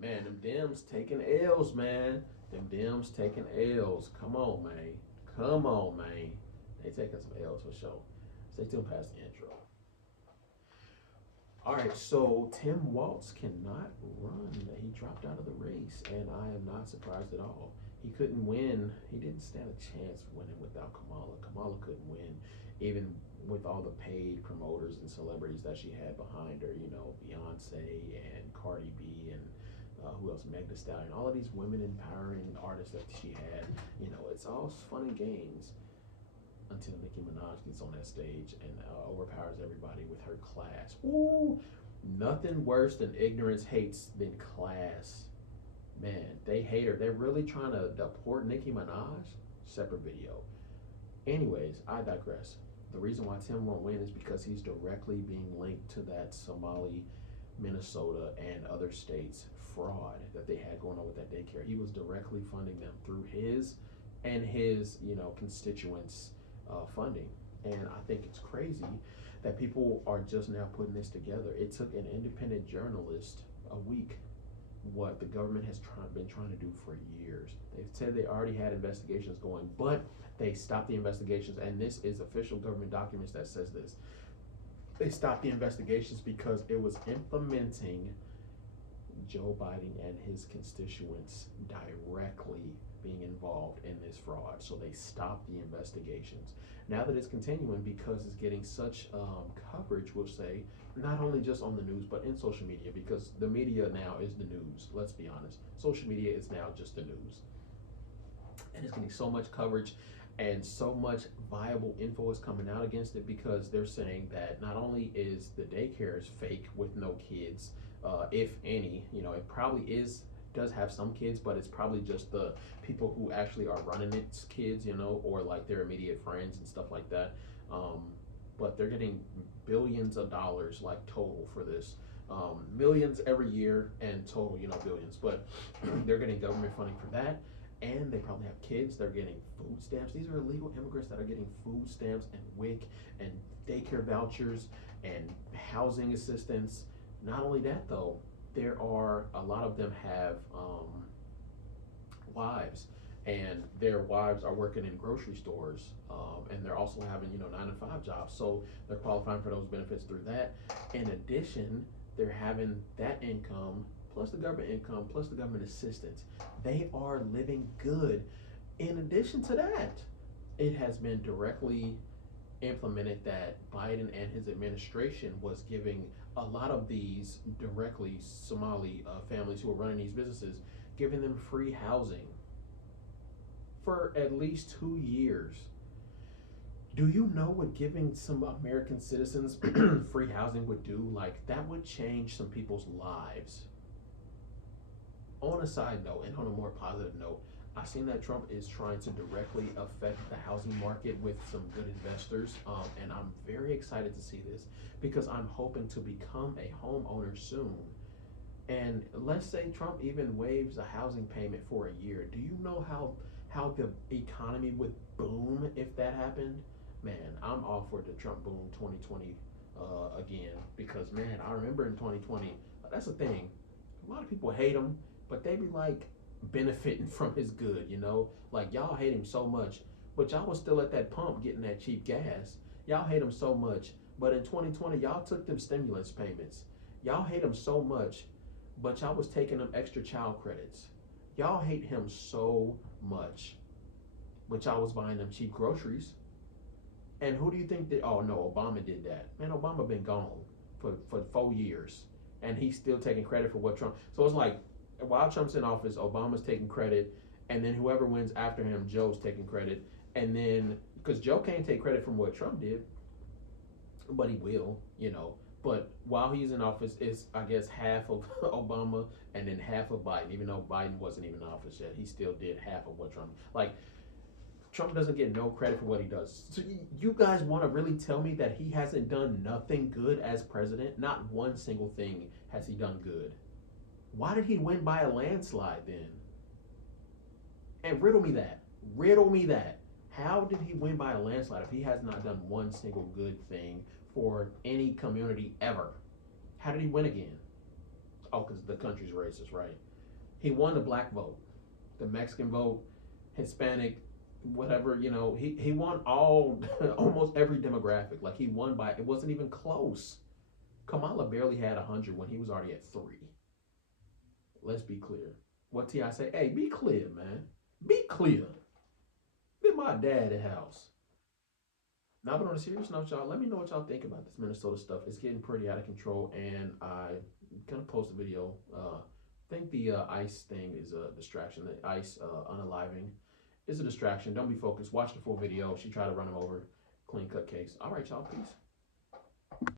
Man, them Dems taking L's, man. Them Dems taking L's. Come on, man. Come on, man. They taking some L's for sure. Stay tuned past the intro. All right, so Tim Waltz cannot run. He dropped out of the race, and I am not surprised at all. He couldn't win. He didn't stand a chance winning without Kamala. Kamala couldn't win, even with all the paid promoters and celebrities that she had behind her. You know, Beyonce and Cardi B and who else? Meg Thee Stallion. All of these women empowering artists that she had. You know, it's all fun and games until Nicki Minaj gets on that stage and overpowers everybody with her class. Ooh, nothing worse than ignorance hates than class. Man, they hate her. They're really trying to deport Nicki Minaj. Separate video. Anyways, I digress. The reason why Tim won't win is because he's directly being linked to that Somali, Minnesota, and other states fraud that they had going on with that daycare. He was directly funding them through his and his, constituents' funding. And I think it's crazy that people are just now putting this together. It took an independent journalist a week what the government has been trying to do for years. They've said they already had investigations going, but they stopped the investigations, and this is official government documents that says this. They stopped the investigations because it was implementing Joe Biden and his constituents directly being involved in this fraud. So they stopped the investigations. Now that it's continuing because it's getting such coverage, we'll say, not only just on the news, but in social media, because the media now is the news. Let's be honest. Social media is now just the news. And it's getting so much coverage and so much viable info is coming out against it because they're saying that not only is the daycare fake with no kids, if any, it probably does have some kids, but it's probably just the people who actually are running its kids, or like their immediate friends and stuff like that. But they're getting billions of dollars like total for this. Millions every year and total, billions. But they're getting government funding for that. And they probably have kids. They're getting food stamps. These are illegal immigrants that are getting food stamps and WIC and daycare vouchers and housing assistance. Not only that, though, there are a lot of them have wives, and their wives are working in grocery stores, and they're also having 9-to-5 jobs, so they're qualifying for those benefits through that. In addition, they're having that income plus the government income plus the government assistance. They are living good. In addition to that, it has been directly implemented that Biden and his administration was giving a lot of these directly Somali families who are running these businesses, giving them free housing for at least 2 years. Do you know what giving some American citizens free housing would do? Like, that would change some people's lives. On a side note, and on a more positive note, I've seen that Trump is trying to directly affect the housing market with some good investors, and I'm very excited to see this because I'm hoping to become a homeowner soon. And let's say Trump even waives a housing payment for a year. Do you know how the economy would boom if that happened? Man, I'm all for the Trump boom 2020 again, because man, I remember in 2020, that's the thing. A lot of people hate him, but they be like benefiting from his good, like y'all hate him so much, but y'all was still at that pump getting that cheap gas. Y'all hate him so much, but in 2020 y'all took them stimulus payments. Y'all hate him so much, but y'all was taking them extra child credits. Y'all hate him so much, but y'all was buying them cheap groceries. And who do you think that? Oh no, Obama did that. Man, Obama been gone for 4 years, and he's still taking credit for what Trump. So it's like, while Trump's in office, Obama's taking credit, and then whoever wins after him, Joe's taking credit, and then because Joe can't take credit from what Trump did, but he will, But while he's in office, it's I guess half of Obama and then half of Biden. Even though Biden wasn't even in office yet, he still did half of what Trump. Like, Trump doesn't get no credit for what he does. So you guys want to really tell me that he hasn't done nothing good as president? Not one single thing has he done good. Why did he win by a landslide then? And riddle me that. Riddle me that. How did he win by a landslide if he has not done one single good thing for any community ever? How did he win again? Oh, because the country's racist, right? He won the black vote, the Mexican vote, Hispanic, whatever, you know, he won all almost every demographic. Like he won by, it wasn't even close. Kamala barely had 100 when he was already at 3. Let's be clear. What T.I. say? Hey, be clear, man. Be clear. Be my dad at house. Now, but on a serious note, y'all, let me know what y'all think about this Minnesota stuff. It's getting pretty out of control, and I gonna post a video. I think the ICE thing is a distraction. The ICE unaliving is a distraction. Don't be focused. Watch the full video. She tried to run him over. Clean cut case. All right, y'all. Peace.